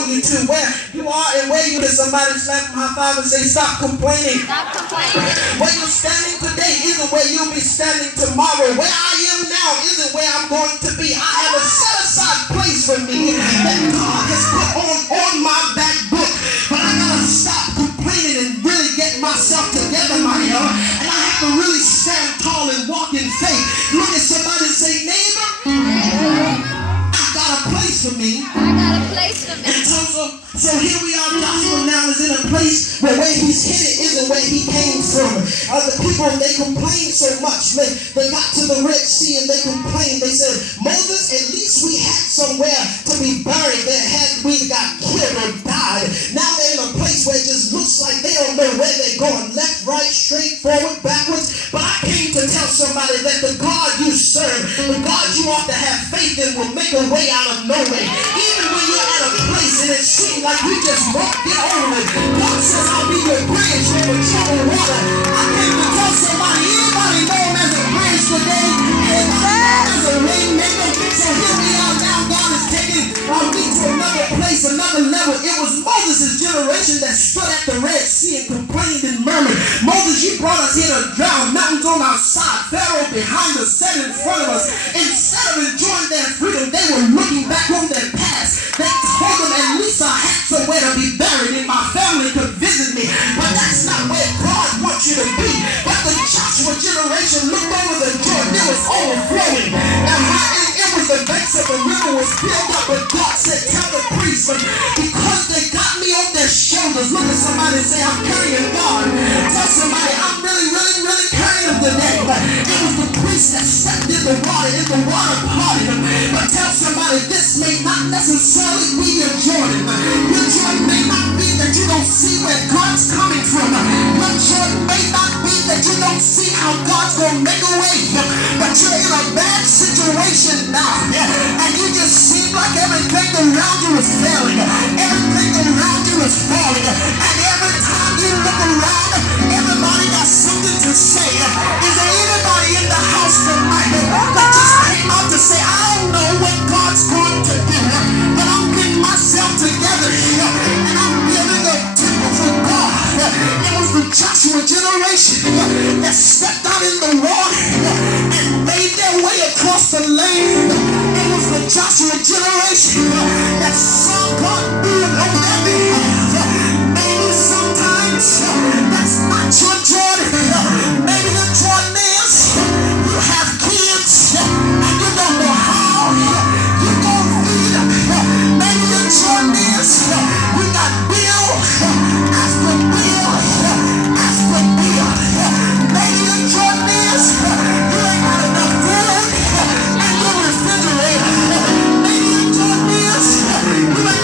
going you to, where you are and where you are. Somebody slap my father and say, stop complaining. Stop complaining. Where you're standing today isn't where you'll be standing tomorrow. Where I am now isn't where I'm going to be. I have a set aside place for me that God has put on my back book. But I gotta stop complaining and really get myself together, Mario. And I have to really stand tall and walk in faith. Look at somebody and say, neighbor, I got a place for me. I got a place for me. And so here we are. Joshua now is in a place where he's headed isn't where he came from. The people, they complained so much. They got to the Red Sea and they complained. They said, Moses, at least we had somewhere to be buried. We got killed or died. Now they're in a place where it just looks like they don't know where they're going. Left, right, straight, forward, backwards. But I came to tell somebody that the God you serve, the God you ought to have faith in, will make a way out of no way. Even when you're at a place and it seems like you just won't get over it, God says, I'll be your bridge over troubled water. I came to tell somebody, anybody know him as a bridge today? Anybody know him as a rainmaker? So here we are now. God is taking me to another place, another level. It was Moses' generation that stood at the Red Sea and complained and murmured. Moses, you brought us here to drown. Mountains on our side, Pharaoh behind us, set in front of us. Instead of enjoying their freedom, they were looking back on their past. They told them, at least I had somewhere to be buried and my family could visit me. But that's not where God wants you to be. But the Joshua generation looked over the Jordan. It was overflowing. And it was the banks of the river was filled up. But God said, tell the priests, because they got me on their shoulders. Look at somebody and say, I'm carrying God. Tell somebody, I'm really carrying him today. But it was the priest that stepped in the water parted him. But tell somebody, this may not necessarily be your Jordan. Your Jordan may not be that you don't see where God's coming from. Your Jordan may not be that you don't see how God's going to make a way. But you're in a bad situation now. And you just seem like everything around you is failing. Everything around you is falling. And every time you look around, everybody got something to say. Is there anybody in the house tonight that just came out to say, I don't know what God's going to do, but I'm getting myself together here and I'm building a temple for God? It was the Joshua generation that stepped out in the water and made their way across the land. It was the Joshua generation that saw God move on their behalf. Maybe sometimes that's not your Jordan. Maybe the Jordan is you have kids and you don't know how you're going to feed them. Maybe the Jordan is we got bill after bill after bill. Maybe the Jordan is you ain't got enough food in your refrigerator. Maybe the Jordan is you ain't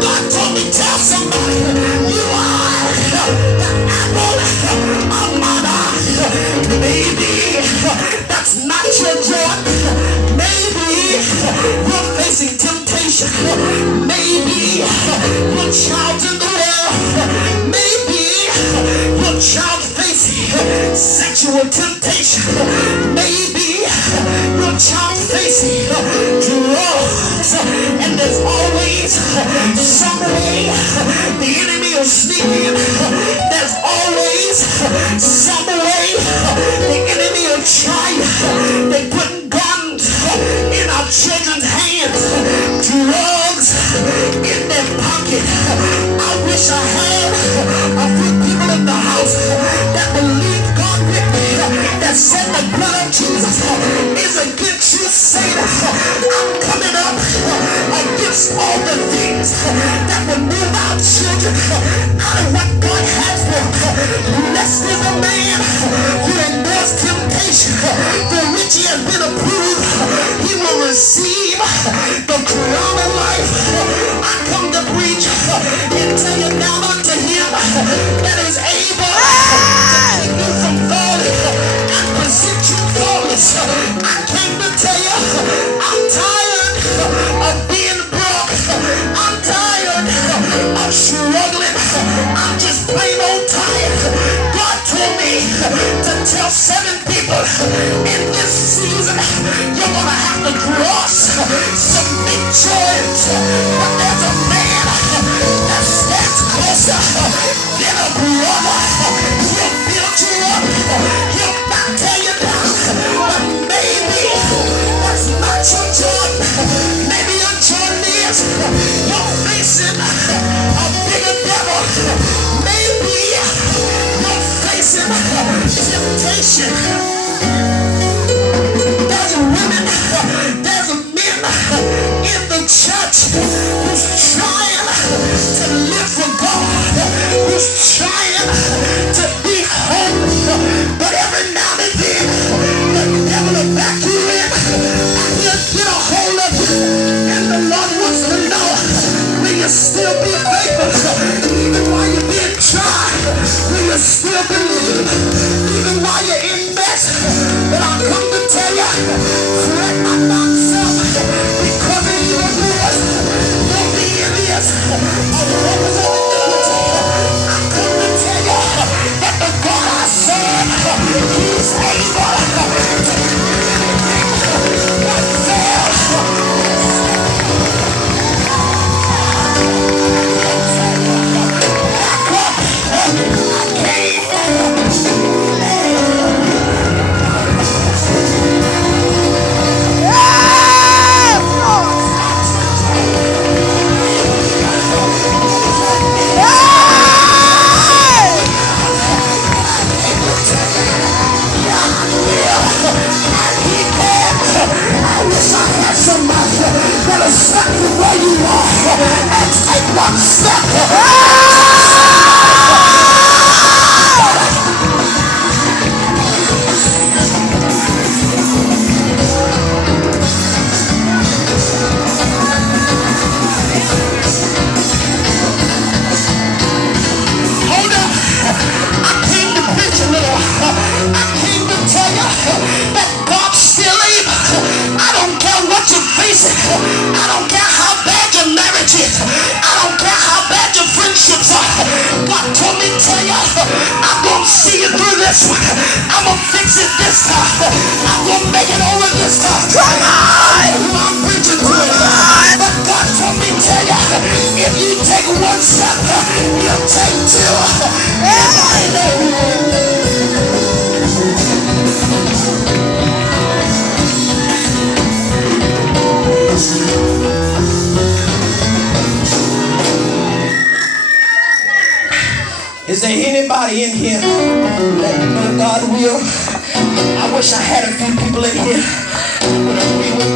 God told me tell somebody you are the apple of my eye. Maybe that's not your joy. Maybe you're facing temptation. Maybe your child's in the world. Maybe your child's facing sexual temptation. Maybe your child's facing drugs. And there's always some way the enemy will sneak in. There's always some way the enemy will try. They put guns in our children's hands, drugs in their pocket. I wish I had a few people in the house that believe God with me, that said the blood of Jesus is against you, Satan. I'm coming up against all the things that will move our children out of what God has for them. Blessed is the man who endures temptation, for which he has been approved. He will receive the crown of life. I come to preach and tell you now unto him that is able to take you from falling and present you faultless. I came to tell you I'm tired of being broke. I'm tired of struggling. I'm just plain old tired. God told me to tell 7 people in this season you're gonna have to cross some big joys, but there's a man that stands closer than a brother. He'll build you up, he'll not tear you down, but maybe that's not your job. Maybe your job is you're facing a bigger devil. Maybe you're facing temptation. There's women, there's men in the church who's trying to live for God, who's trying to be holy, but every now and then the devil will back you in and he'll get a hold of you, and the Lord wants to know, will you still be faithful even while you're being tried? Will you still believe even while you're in mess? But I'll come to tell you, fret not self because of your doers. Don't be envious of others of iniquity. I come to tell you that the God I serve, he's able to do anything but fail. Step to where you are and take one step. Hold up. I came to preach a little. I came to tell you that God's still able. I don't care what you're facing. I don't care how bad your marriage is. I don't care how bad your friendships are. God told me to tell you, I'm going to see you through this one. I'm going to fix it this time. I'm going to make it over this time. Come on! I'm preaching to it. But God told me to tell you, if you take one step, you'll take two. Everybody know. Is there anybody in here that know God will? I wish I had a few people in here that would agree with